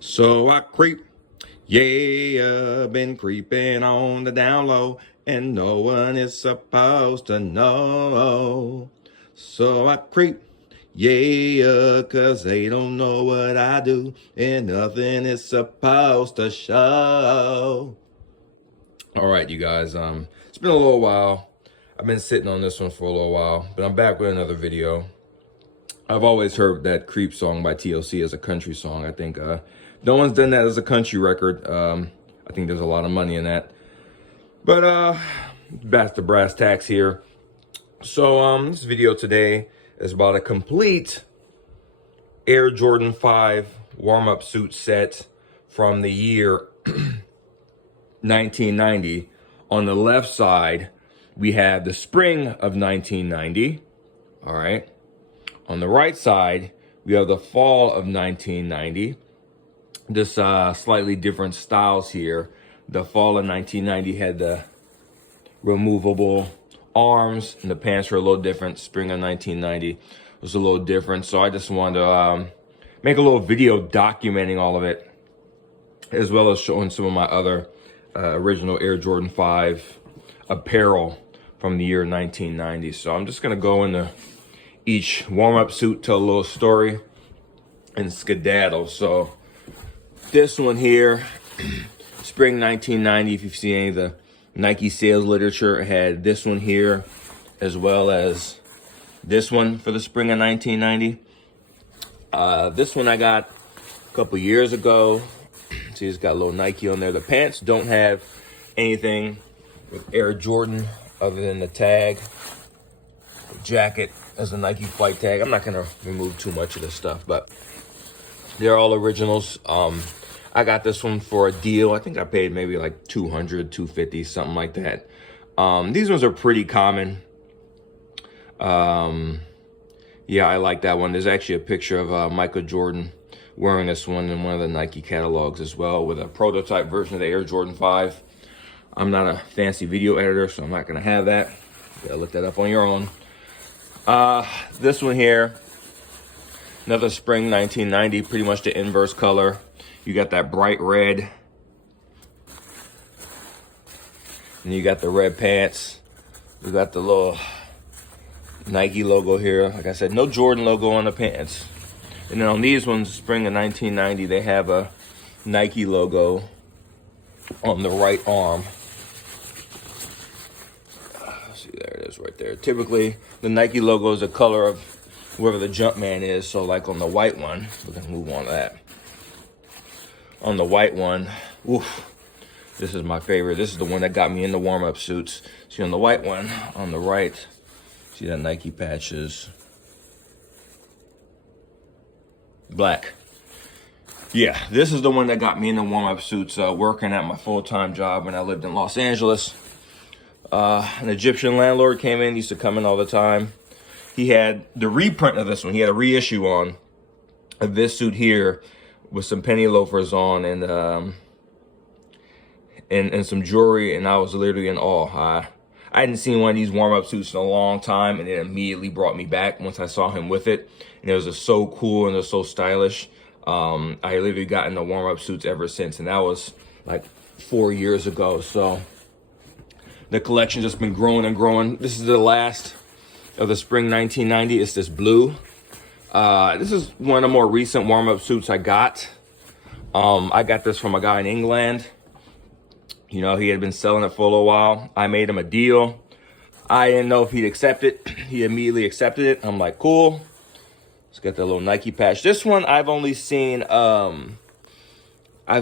So I creep, yeah, been creeping on the down low, and no one is supposed to know. So I creep, yeah, 'cause they don't know what I do, and nothing is supposed to show. All right, you guys, it's been a little while. I've been sitting on this one for a little while, but I'm back with another video. I've always heard that Creep song by TLC as a country song. I think no one's done that as a country record. I think there's a lot of money in that. But back to brass tacks here. So this video today is about a complete Air Jordan 5 warm-up suit set from the year 1990. On the left side, we have the spring of 1990. All right. On the right side, we have the fall of 1990. This slightly different styles here. The fall of 1990 had the removable arms, and the pants were a little different. Spring of 1990 was a little different. So I just wanted to make a little video documenting all of it, as well as showing some of my other original Air Jordan 5 apparel from the year 1990. So I'm just going to go into each warm-up suit, tell a little story, and skedaddle. So this one here, spring 1990, if you've seen any of the Nike sales literature, it had this one here, as well as this one for the spring of 1990. This one I got a couple years ago. See, it's got a little Nike on there. The pants don't have anything with Air Jordan other than the tag. The jacket as a Nike flight tag. I'm not gonna remove too much of this stuff, but they're all originals. I got this one for a deal. I think I paid maybe like $200, $250, something like that. These ones are pretty common. Yeah, I like that one. There's actually a picture of Michael Jordan wearing this one in one of the Nike catalogs as well, with a prototype version of the Air Jordan 5. I'm not a fancy video editor, so I'm not gonna have that. You gotta look that up on your own. This one here, another spring 1990, pretty much the inverse color. You got that bright red, and you got the red pants. You got the little Nike logo here. Like I said, no Jordan logo on the pants. And then on these ones, spring of 1990, they have a Nike logo on the right arm. See, there it is right there. Typically, the Nike logo is the color of whoever the Jumpman is. So like on the white one, we're gonna move on to that. On the white one, oof, this is my favorite. This is the one that got me into warm-up suits. See, on the white one, on the right, see that Nike patches. Black. Yeah, this is the one that got me into warm-up suits, working at my full-time job when I lived in Los Angeles. An Egyptian landlord came in, used to come in all the time. He had the reprint of this one. He had a reissue on of this suit here with some penny loafers on and some jewelry, and I was literally in awe. I hadn't seen one of these warm-up suits in a long time, and it immediately brought me back once I saw him with it. And it was just so cool and it was so stylish. I literally got into warm-up suits ever since, and that was like 4 years ago. So the collection just been growing and growing. This is the last of the spring 1990. It's this blue. This is one of the more recent warm-up suits I got. I got this from a guy in England. You know, he had been selling it for a little while. I made him a deal. I didn't know if he'd accept it. He immediately accepted it. I'm like, cool. It's got that little Nike patch. This one I've only seen, I've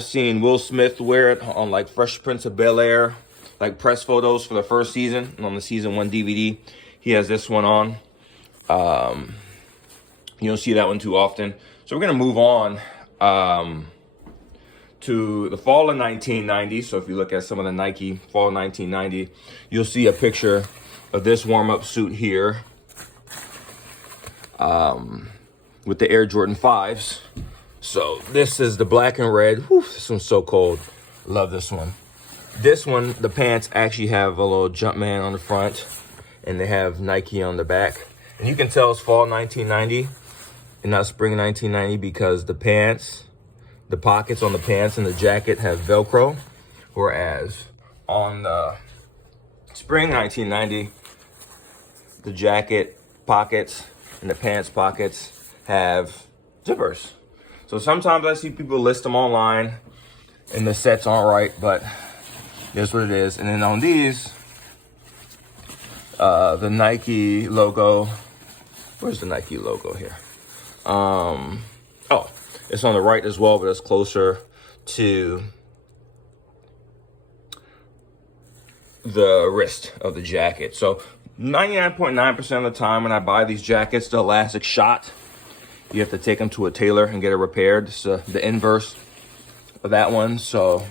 seen Will Smith wear it on like Fresh Prince of Bel-Air, like press photos for the first season. And on the season 1 DVD, he has this one on. You don't see that one too often. So we're gonna move on to the fall of 1990. So if you look at some of the Nike fall 1990, you'll see a picture of this warm-up suit here with the Air Jordan 5s. So this is the black and red. Whew, this one's so cold. Love this one. This one, the pants actually have a little Jumpman on the front, and they have Nike on the back. And you can tell it's fall 1990 and not spring 1990 because the pants the pockets on the pants and the jacket have Velcro, whereas on the spring 1990, the jacket pockets and the pants pockets have zippers. So sometimes I see people list them online and the sets aren't right, but here's what it is. And then on these, the Nike logo, where's the Nike logo here? Oh, it's on the right as well, but it's closer to the wrist of the jacket. So 99.9% of the time when I buy these jackets, the elastic shot, you have to take them to a tailor and get it repaired. It's the inverse of that one. So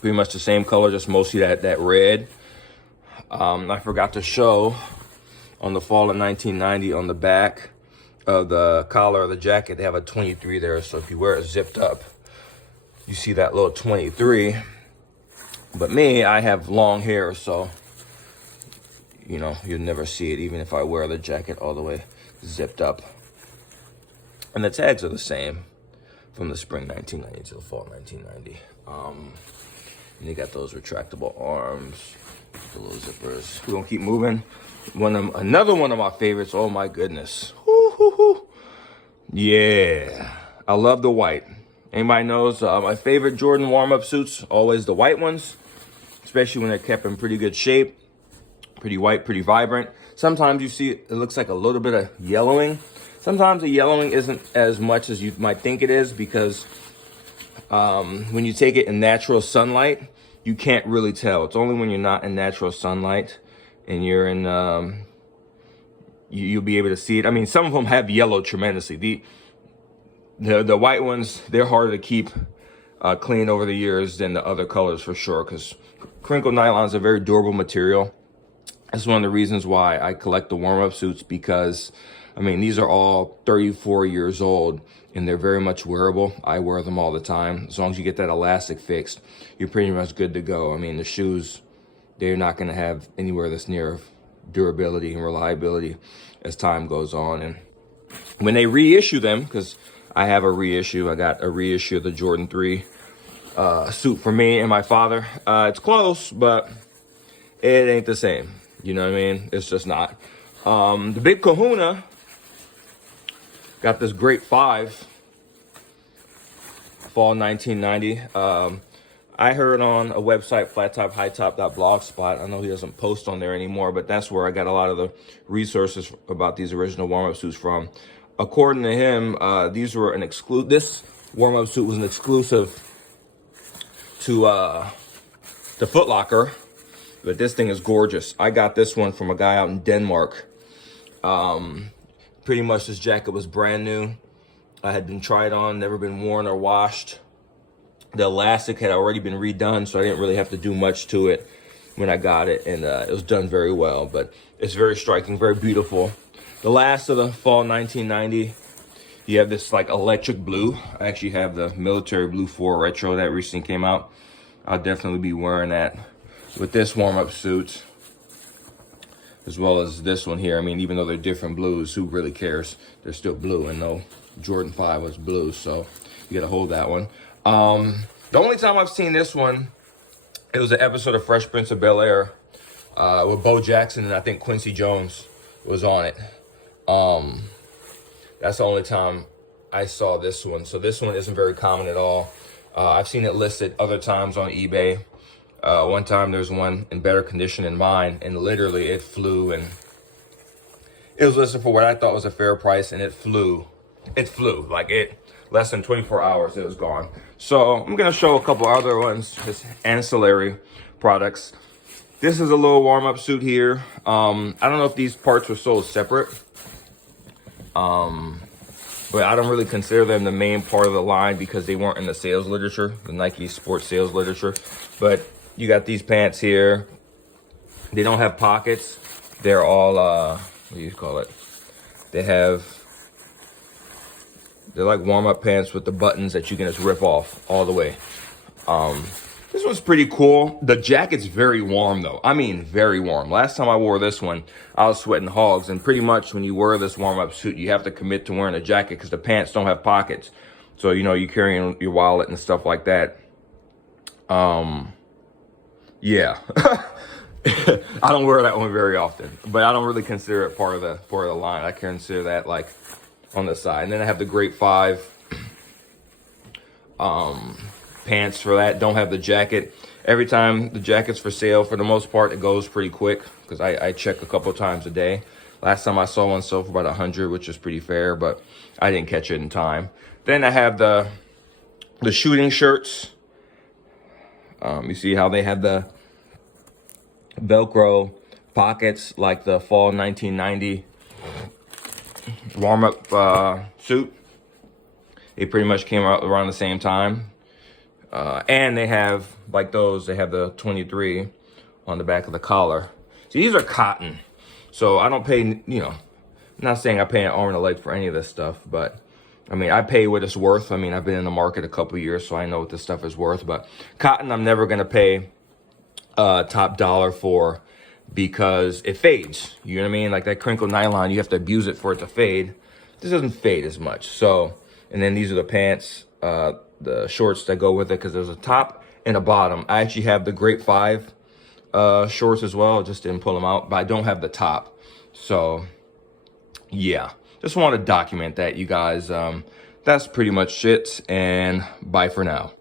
pretty much the same color, just mostly that red. I forgot to show on the fall of 1990 on the back of the collar of the jacket, they have a 23 there. So if you wear it zipped up, you see that little 23. But me, I have long hair, so, you know, you'll never see it, even if I wear the jacket all the way zipped up. And the tags are the same from the spring 1990 to the fall 1990. And you got those retractable arms, the little zippers. We're gonna keep moving. Another one of my favorites, oh my goodness. Woo-hoo-hoo. Yeah, I love the white. Anybody knows my favorite Jordan warm-up suits, always the white ones, especially when they're kept in pretty good shape, pretty white, pretty vibrant. Sometimes you see it looks like a little bit of yellowing. Sometimes the yellowing isn't as much as you might think it is, because when you take it in natural sunlight, you can't really tell. It's only when you're not in natural sunlight and you're in, you'll be able to see it. I mean, some of them have yellowed tremendously. The white ones, they're harder to keep clean over the years than the other colors for sure, because crinkle nylon is a very durable material. That's one of the reasons why I collect the warm-up suits, because, I mean, these are all 34 years old and they're very much wearable. I wear them all the time. As long as you get that elastic fixed, you're pretty much good to go. I mean, the shoes, they're not going to have anywhere that's near durability and reliability as time goes on. And when they reissue them, because I have a reissue, I got a reissue of the Jordan 3 suit for me and my father. It's close, but it ain't the same. You know what I mean? It's just not. The Big Kahuna got this great 5, fall 1990. I heard on a website, flattophightop.blogspot. I know he doesn't post on there anymore, but that's where I got a lot of the resources about these original warm-up suits from. According to him, these were this warm-up suit was an exclusive to Foot Locker, but this thing is gorgeous. I got this one from a guy out in Denmark. Pretty much this jacket was brand new. I had been tried on, never been worn or washed. The elastic had already been redone, so I didn't really have to do much to it when I got it, and it was done very well. But it's very striking, very beautiful. The last of the fall 1990, you have this like electric blue. I actually have the military blue 4 retro that recently came out. I'll definitely be wearing that with this warm-up suit, as well as this one here. I mean, even though they're different blues, who really cares? They're still blue, and no Jordan 5 was blue, so you gotta hold that one. The only time I've seen this one, it was an episode of Fresh Prince of Bel-Air with Bo Jackson, and I think Quincy Jones was on it. That's the only time I saw this one. So this one isn't very common at all. I've seen it listed other times on eBay. One time there's one in better condition than mine, and literally it flew, and it was listed for what I thought was a fair price, and it flew. It flew. Like, it, less than 24 hours, it was gone. So I'm gonna show a couple other ones, just ancillary products. This is a little warm-up suit here. I don't know if these parts were sold separate, but I don't really consider them the main part of the line because they weren't in the sales literature, the Nike sports sales literature. But you got these pants here. They don't have pockets. They're all, what do you call it? They're like warm-up pants with the buttons that you can just rip off all the way. This one's pretty cool. The jacket's very warm though. I mean, very warm. Last time I wore this one, I was sweating hogs. And pretty much when you wear this warm-up suit, you have to commit to wearing a jacket because the pants don't have pockets. So, you know, you're carrying your wallet and stuff like that. Yeah. I don't wear that one very often, but I don't really consider it part of the line. I consider that like on the side. And then I have the Great 5 pants for that. Don't have the jacket. Every time the jacket's for sale, for the most part, it goes pretty quick because I check a couple times a day. Last time I saw one sold for about 100, which is pretty fair, but I didn't catch it in time. Then I have the shooting shirts. You see how they have the Velcro pockets like the fall 1990 warm-up suit. They pretty much came out around the same time. And they have, like those, they have the 23 on the back of the collar. See, these are cotton. So I don't pay, you know, I'm not saying I pay an arm and a leg for any of this stuff, but I mean, I pay what it's worth. I mean, I've been in the market a couple years, so I know what this stuff is worth. But cotton, I'm never going to pay top dollar for because it fades. You know what I mean? Like that crinkled nylon, you have to abuse it for it to fade. This doesn't fade as much. So, and then these are the pants, the shorts that go with it because there's a top and a bottom. I actually have the Great 5 shorts as well. Just didn't pull them out, but I don't have the top. So, yeah. Just want to document that, you guys. That's pretty much it, and bye for now.